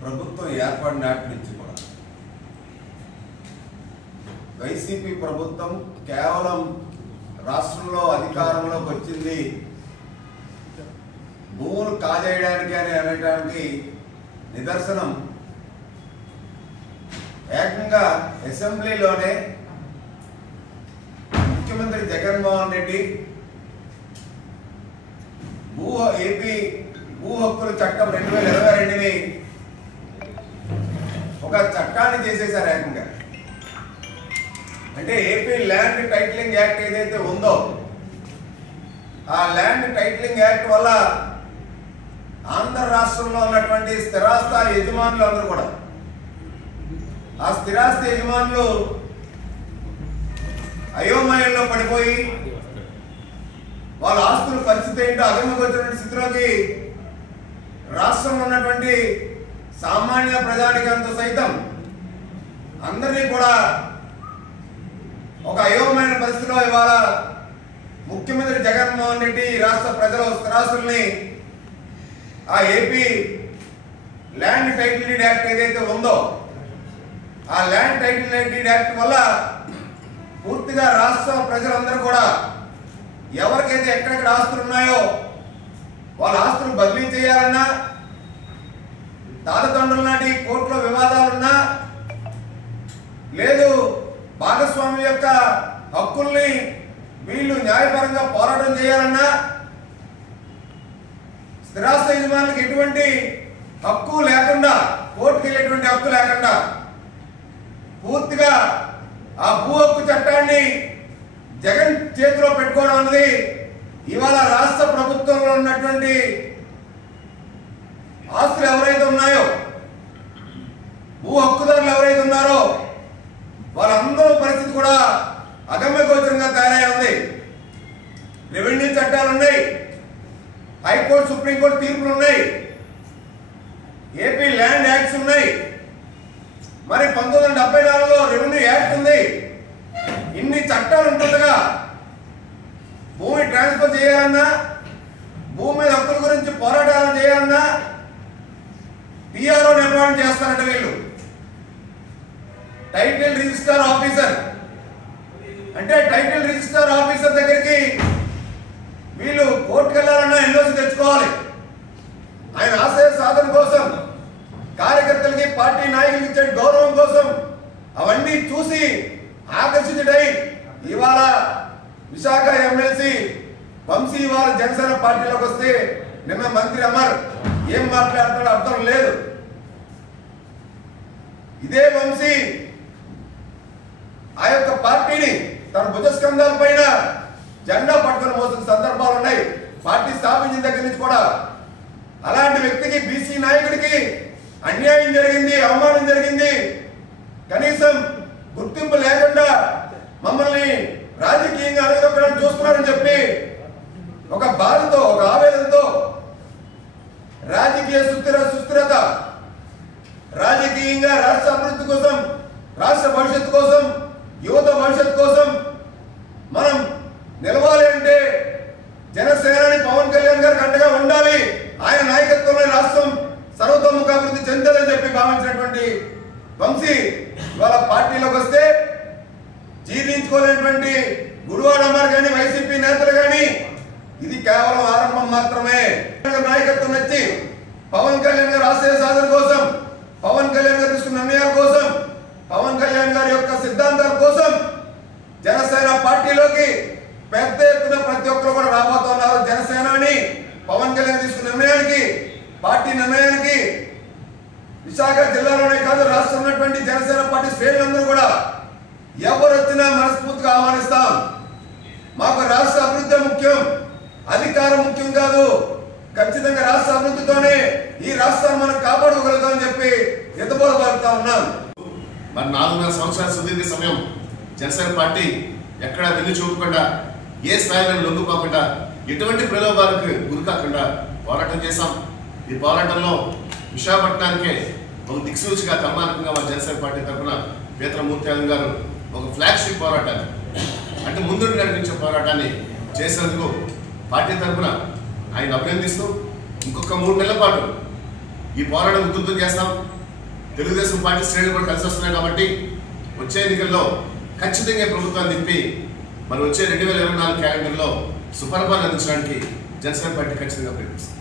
ప్రభుత్వం ఏర్పడినాటి నుంచి కూడా వైసీపీ ప్రభుత్వం కేవలం రాష్ట్రంలో అధికారంలోకి వచ్చింది భూములు కాజేయడానికి అని అనడానికి నిదర్శనం ఏకంగా అసెంబ్లీలోనే ముఖ్యమంత్రి జగన్మోహన్ రెడ్డి ఏపీ భూ హక్కుల చట్టం 2022ని ఒక చట్టాన్ని చేసేశారు ఏకంగా. అంటే ఏపీ ల్యాండ్ టైటిలింగ్ యాక్ట్ ఏదైతే ఉందో ఆ ల్యాండ్ టైటిలింగ్ యాక్ట్ వల్ల ఆంధ్ర రాష్ట్రంలో ఉన్నటువంటి స్థిరాస్తి యజమానులు అందరూ కూడా ఆ స్థిరాస్తి యజమానులు అయోమయంలో పడిపోయి వాళ్ళ ఆస్తుల పరిస్థితి ఏంటో అగమ్యగోచరమైన స్థితిలోకి రాష్ట్రంలో ఉన్నటువంటి సామాన్య ప్రజానికంతో సైతం అందరినీ కూడా ఒక అయోమయమైన పరిస్థితిలో ఇవాళ ముఖ్యమంత్రి జగన్మోహన్ రెడ్డి రాష్ట్ర ప్రజల స్థిరాస్తుల్ని ఆ AP land title deed act ఏదైతే ఉందో ఆ ల్యాండ్ టైటిల్ డీడ్ యాక్ట్ వల్ల పూర్తిగా రాష్ట్ర ప్రజలందరూ కూడా ఎవరికైతే ఎక్కడెక్కడ ఆస్తులు ఉన్నాయో వాళ్ళ ఆస్తులు బదిలీ చేయాలన్నా తాతతండ్రుల నాటి కోర్టులో వివాదాలున్నా లేదు భాగస్వామి యొక్క హక్కుల్ని వీళ్ళు న్యాయపరంగా పోరాటం చేయాలన్నా స్థిరాస్తి యజమానులకు ఎటువంటి హక్కు లేకుండా కోర్టుకు వెళ్ళేటువంటి హక్కు లేకుండా పూర్తిగా ఆ భూ హక్కు చట్టాన్ని జగన్ చేతిలో పెట్టుకోవడం అనేది ఇవాళ రాష్ట్ర ప్రభుత్వంలో ఉన్నటువంటి ఆస్తులు ఎవరైతే ఉన్నాయో భూ హక్కుదారులు ఎవరైతే ఉన్నారో వాళ్ళందరూ పరిస్థితి కూడా అగమ్యగోచరంగా తయారై ఉంది. రెవెన్యూ చట్టాలు ఉన్నాయి, హైకోర్టు సుప్రీంకోర్టు తీర్పులు ఉన్నాయి, ఏపీ ల్యాండ్ యాక్ట్స్ ఉన్నాయి, మరి 1974లో రెవెన్యూ యాక్ట్ ఉంది. ఇన్ని చట్టాలు ఉంటుండగా భూమి ట్రాన్స్ఫర్ చేయాలన్నా భూమి మీద హక్కుల గురించి పోరాటాలు చేయాలన్నా టీఆర్ఓ అపాయింట్ చేస్తారంట వీళ్ళు. టైటిల్ రిజిస్టర్ ఆఫీసర్ అంటే టైటిల్ రిజిస్టర్ ఆఫీసర్ దగ్గరికి వీళ్ళు కోర్టుకు వెళ్ళాలన్నా ఎన్ఓసి తెచ్చుకోవాలి. ఆయన ఆశయ సాధన కోసం కార్యకర్తలకి పార్టీ నాయకులకి ఇచ్చే గౌరవం కోసం అవన్నీ చూసి ఆకర్షితుడై ఇవాళ విశాఖ ఎమ్మెల్సీ వంశీ ఇవాళ జనసేన పార్టీలోకి వస్తే నిన్న మంత్రి అమర్ ఏం మాట్లాడుతున్నాడో అర్థం లేదు. ఇదే వంశీ ఆ యొక్క పార్టీని తన భుజస్కంధాల పైన జెండా పట్టుకుని మోసిన సందర్భాలు ఉన్నాయి పార్టీ స్థాపించిన దగ్గర నుంచి కూడా. అలాంటి వ్యక్తికి బీసీ నాయకుడికి అన్యాయం జరిగింది, అవమానం జరిగింది, కనీసం గుర్తింపు లేకుండా మమ్మల్ని రాజకీయంగా అడగడానికి చూస్తున్నారని చెప్పి ఒక బాధతో ఒక ఆవేదనతో రాజకీయ సుస్థిరత రాజకీయంగా రాష్ట్ర అభివృద్ధి కోసం రాష్ట్ర భవిష్యత్తు కోసం యువత భవిష్యత్తు కోసం మనం నిలవాలి అంటే జనసేనాని పవన్ కళ్యాణ్ గారికి అండగా ఉండాలి. ఆయన నాయకత్వంలో రాష్ట్రం సర్వతోముఖాభివృద్ధి చెందాలని చెప్పి భావించినటువంటి వంశీ ఇవాళ పార్టీలోకి వస్తే జీర్ణించుకోలేనటువంటి గురువాడ అమర్ కానీ వైసీపీ నేతలు కానీ ఇది కేవలం ఆరంభం మాత్రమే. నాయకత్వం నచ్చి పవన్ కళ్యాణ్ గారి ఆశయ సాధన కోసం పవన్ కళ్యాణ్ గారు తీసుకున్న నిర్ణయాల కోసం పవన్ కళ్యాణ్ గారి యొక్క సిద్ధాంతాల కోసం జనసేన పార్టీలోకి పెద్ద ఎత్తున ప్రతి ఒక్కరు కూడా రాబోతున్నారు. జనసేనాని పవన్ కళ్యాణ్ తీసుకున్న నిర్ణయానికి పార్టీ నిర్ణయానికి విశాఖ జిల్లాలోనే కాదు రాష్ట్రంలో ఉన్నటువంటి జనసేన పార్టీ శ్రేణులందరూ కూడా ఎవరు వచ్చినా మనస్ఫూర్తిగా ఆహ్వానిస్తాం. మాకు రాష్ట్ర అభివృద్ధి ముఖ్యం, అధికారం ముఖ్యం కాదు. ఖచ్చితంగా రాష్ట్ర అభివృద్ధితోనే ఈ రాష్ట్రాన్ని మనం కాపాడుకోగలుగుతామని చెప్పి ఎత్తుబోధ పలుకుతా ఉన్నాం. మరి 4.5 సంవత్సరాల సుదీర్ఘ సమయం జనసేన పార్టీ ఎక్కడ వెన్ను చూపకుండా ఏ స్థాయిలో లొంగిపోకుండా ఎటువంటి ప్రలోభాలకు గురికాకుండా పోరాటం చేశాం. ఈ పోరాటంలో విశాఖపట్నానికే ఒక దిక్సూచిగా తన్మానకంగా మా జనసేన పార్టీ తరఫున పీతల గారు ఒక ఫ్లాగ్షిప్ పోరాటాన్ని అంటే ముందుండి నడిపించే పోరాటాన్ని చేసేందుకు పార్టీ తరఫున ఆయన అభినందిస్తూ ఇంకొక 3 నెలల పాటు ఈ పోరాటం ఉధృతం చేస్తాం. తెలుగుదేశం పార్టీ శ్రేణులు కూడా కలిసి వస్తున్నాయి కాబట్టి వచ్చే ఎన్నికల్లో ఖచ్చితంగా ప్రభుత్వాన్ని దింపి మరి వచ్చే 2024 క్యాలెండర్లో సుపరిపాలన అందించడానికి జనసేన పార్టీ ఖచ్చితంగా ప్రయత్నిస్తుంది.